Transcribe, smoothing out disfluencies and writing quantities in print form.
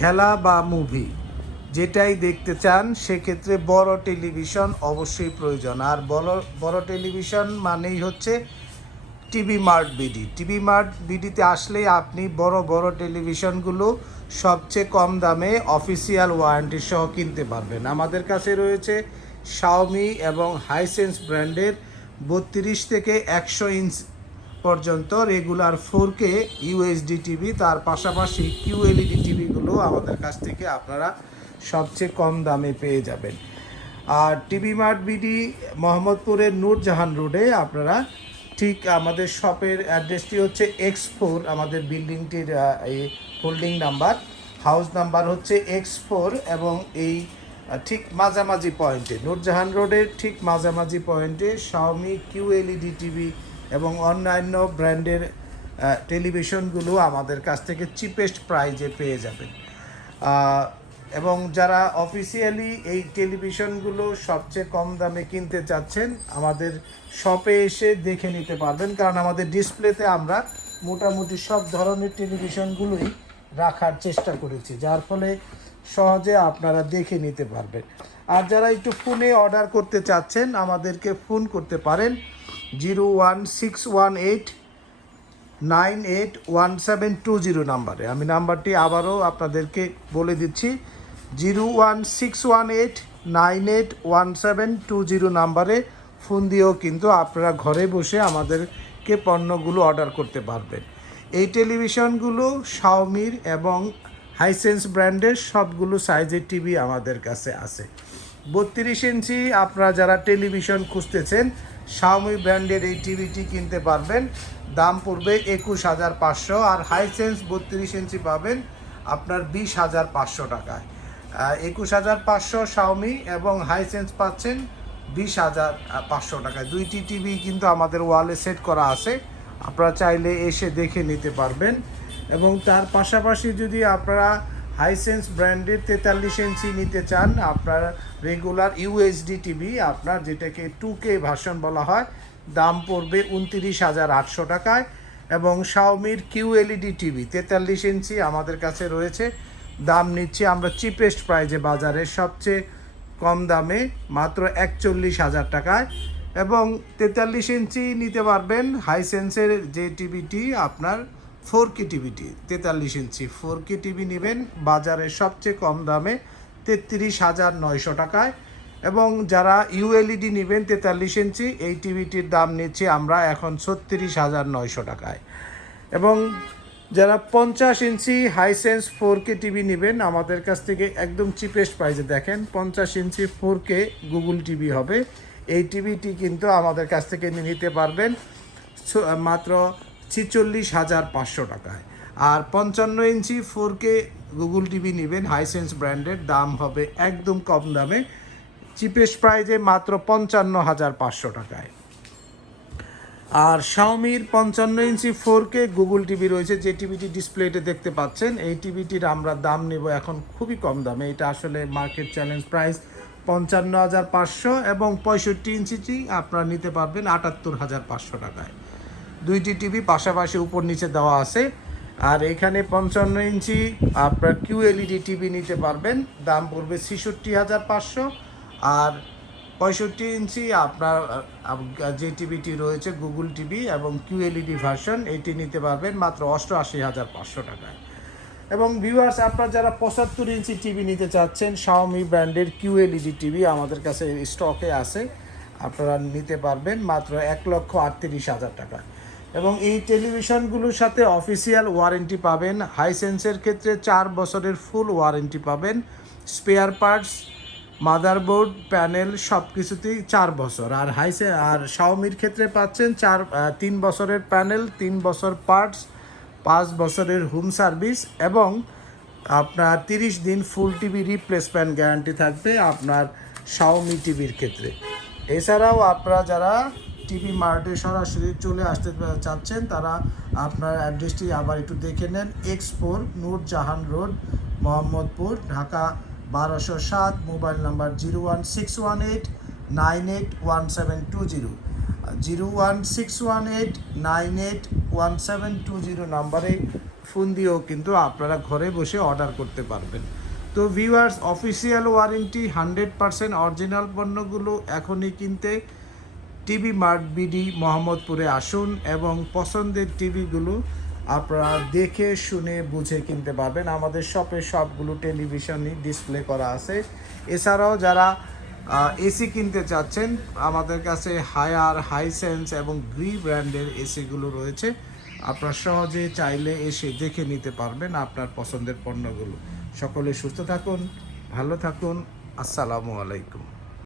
খেলা বা মুভি যেটাই দেখতে চান সেক্ষেত্রে বড় টেলিভিশন অবশ্যই প্রয়োজন। আর বড় বড় টেলিভিশন মানেই হচ্ছে TV mart BD. TV mart বিডিতে আসলেই আপনি বড় বড় টেলিভিশনগুলো সবচেয়ে কম দামে অফিসিয়াল ওয়ারেন্টি সহ কিনতে পারবেন। আমাদের কাছে রয়েছে শাওমি এবং হাইসেন্স ব্র্যান্ডের 32 থেকে 100 ইঞ্চ পর্যন্ত রেগুলার 4K ইউএসডি টিভি। তার পাশাপাশি কিউএলইডি টিভিগুলো আমাদের কাছ থেকে আপনারা সবচেয়ে কম দামে পেয়ে যাবেন। আর টিভি মার্ট বিডি মোহাম্মদপুরের নূরজাহান রোডে আপনারা ঠিক আমাদের শপের অ্যাড্রেসটি হচ্ছে X4, আমাদের বিল্ডিংটির এই হোল্ডিং নাম্বার, হাউস নাম্বার হচ্ছে X4 এবং এই ঠিক মাঝামাঝি পয়েন্টে নূরজাহান রোডের ঠিক মাঝামাঝি পয়েন্টে শাওমি কিউএলইডি টিভি এবং অন্যান্য ব্র্যান্ডের টেলিভিশনগুলো আমাদের কাছ থেকে চিপেস্ট প্রাইজে পেয়ে যাবেন। এবং যারা অফিসিয়ালি এই টেলিভিশনগুলো সবচেয়ে কম দামে কিনতে চাচ্ছেন আমাদের শপে এসে দেখে নিতে পারবেন, কারণ আমাদের ডিসপ্লেতে আমরা মোটামুটি সব ধরনের টেলিভিশনগুলোই রাখার চেষ্টা করেছি, যার ফলে সহজে আপনারা দেখে নিতে পারবেন। আর যারা একটু ফোনে অর্ডার করতে চাচ্ছেন আমাদেরকে ফোন করতে পারেন 01618981720 নাম্বারে। আমি নাম্বারটি আবারও আপনাদেরকে বলে দিচ্ছি, 01618981720 নাম্বারে ফোন দিয়েও কিন্তু আপনারা ঘরে বসে আমাদেরকে পণ্যগুলো অর্ডার করতে পারবেন। এই টেলিভিশনগুলো শাওমির এবং হাইসেন্স ব্র্যান্ডের সবগুলো সাইজের টিভি আমাদের কাছে আছে। 32 ইঞ্চি আপনারা যারা টেলিভিশন খুঁজতেছেন শাওমি ব্র্যান্ডের এই টিভিটি কিনতে পারবেন, দাম পড়বে 21,500। আর হাইসেন্স 32 ইঞ্চি পাবেন আপনার 20,500 টাকায়। 21,500 শাওমি এবং হাইসেন্স পাচ্ছেন 20,500 টাকায়। দুইটি টিভি কিন্তু আমাদের ওয়ালে সেট করা আছে, আপনারা চাইলে এসে দেখে নিতে পারবেন। এবং তার পাশাপাশি যদি আপনারা হাইসেন্স ব্র্যান্ডের 43 ইঞ্চি নিতে চান, আপনার রেগুলার ইউএসডি টিভি আপনার যেটাকে 2K ভার্সন বলা হয়, দাম পড়বে 29,800 টাকায়। এবং শাওমির কিউএলইডি টিভি 43 ইঞ্চি আমাদের কাছে রয়েছে, দাম নিচ্ছি আমরা চিপেস্ট প্রাইজে বাজারের সবচেয়ে কম দামে মাত্র 41,000 টাকায়। এবং 43 ইঞ্চি নিতে পারবেন হাইসেন্সের যে টিভিটি আপনার 4K টিভিটি, 43 ইঞ্চি 4K টিভি নেবেন বাজারের সবচেয়ে কম দামে 33,900 টাকায়। এবং যারা ইউএলইডি নেবেন 43 ইঞ্চি এই টিভিটির দাম নিচ্ছি আমরা এখন 36,900 টাকায়। এবং যারা 50 ইঞ্চি হাইসেন্স 4K টিভি নেবেন আমাদের কাছ থেকে একদম চিপেস্ট প্রাইসে, দেখেন 50 ইঞ্চি 4K গুগল টিভি হবে, এই টিভিটি কিন্তু আমাদের কাছ থেকে নিতে পারবেন মাত্র 46,500 টাকায়। আর 55 ইঞ্চি 4K গুগল টিভি নেবেন হাইসেন্স ব্র্যান্ডের, দাম হবে একদম কম দামে চিপেস্ট প্রাইজে মাত্র 55,500 টাকায়। আর শাওমির 55 ইঞ্চি 4K গুগল টিভি রয়েছে, যে টিভিটি ডিসপ্লেতে দেখতে পাচ্ছেন এই টিভিটির আমরা দাম নেব এখন খুবই কম দামে। এটা আসলে মার্কেট চ্যালেঞ্জ প্রাইস 55,500 এবং 65 ইঞ্চিটি আপনারা নিতে পারবেন 78,500 টাকায়। দুইটি টিভি পাশাপাশি উপর নিচে দেওয়া আছে। আর এখানে 55 ইঞ্চি আপনার কিউএলইডি টিভি নিতে পারবেন, দাম পড়বে 66,500। আর 65 ইঞ্চি আপনার যে টিভিটি রয়েছে গুগল টিভি এবং কিউএলইডি ভার্সন এটি নিতে পারবেন মাত্র 88,500 টাকায়। এবং ভিউয়ার্স আপনারা যারা 75 ইঞ্চি টিভি নিতে চাচ্ছেন শাওমি ব্র্যান্ডের কিউএলইডি টিভি আমাদের কাছে স্টকে আছে, আপনারা নিতে পারবেন মাত্র 1,38,000 টাকা। এবং এই টেলিভিশনগুলোর সাথে অফিসিয়াল ওয়ারেন্টি পাবেন। হাইসেন্সের ক্ষেত্রে 4 বছরের ফুল ওয়ারেন্টি পাবেন, স্পেয়ার পার্টস মাদারবোর্ড প্যানেল সব কিছুতেই 4 বছর। আর শাওমির ক্ষেত্রে পাচ্ছেন 3 বছরের প্যানেল, 3 বছর পার্টস, 5 বছরের হোম সার্ভিস এবং আপনার 30 দিন ফুল টিভি রিপ্লেসমেন্ট গ্যারান্টি থাকবে আপনার শাওমি টিভির ক্ষেত্রে। এছাড়াও আপনারা যারা টিভি মার্টে সরাসরি চলে আসতে চাচ্ছেন তারা আপনার অ্যাড্রেসটি আবার একটু দেখে নেন, X4 Nurjahan road Mohammadpur Dhaka 1207, mobile number 01618981720, 01618981720 নাম্বারে ফোন দিয়েও কিন্তু আপনারা ঘরে বসে অর্ডার করতে পারবেন। তো ভিউয়ার্স, অফিসিয়াল ওয়ারেন্টি 100% অরিজিনাল পণ্যগুলো এখনই কিনতে টিভি মার্ট বিডি মোহাম্মদপুরে আসুন এবং পছন্দের টিভিগুলো আপনারা দেখে শুনে বুঝে কিনতে পারবেন। আমাদের শপে সবগুলো টেলিভিশনই ডিসপ্লে করা আছে। এছাড়াও যারা এসি কিনতে চাচ্ছেন, আমাদের কাছে হায়ার, হাইসেন্স এবং গ্রি ব্র্যান্ডের এসিগুলো রয়েছে। আপনারা সহজে চাইলে এসে দেখে নিতে পারবেন আপনার পছন্দের পণ্যগুলো। সকলে সুস্থ থাকুন, ভালো থাকুন। আসসালামু আলাইকুম।